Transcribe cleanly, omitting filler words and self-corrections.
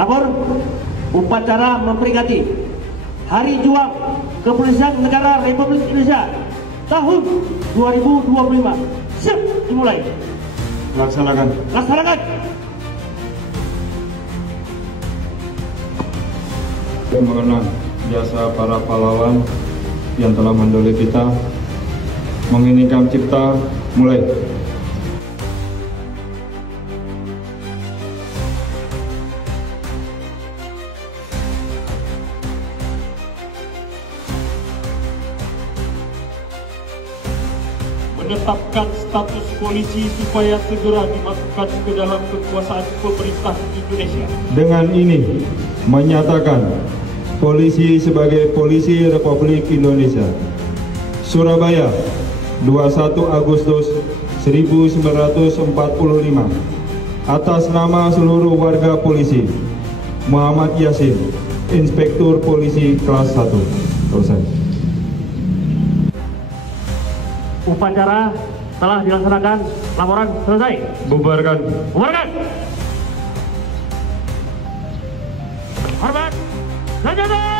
Lapor upacara memperingati Hari Juang Kepolisian Negara Republik Indonesia tahun 2025. Siap dimulai. Laksanakan. Laksanakan. Mengenang jasa para pahlawan yang telah mendahului kita, menginginkan cipta, mulai. Menetapkan status polisi supaya segera dimasukkan ke dalam kekuasaan pemerintah Indonesia. Dengan ini menyatakan polisi sebagai Polisi Republik Indonesia. Surabaya, 21 Agustus 1945. Atas nama seluruh warga polisi, Muhammad Yasin, Inspektur Polisi kelas 1. Selesai. Upacara telah dilaksanakan. Laporan selesai. Bubarkan. Bubarkan. Hormat. Senjata.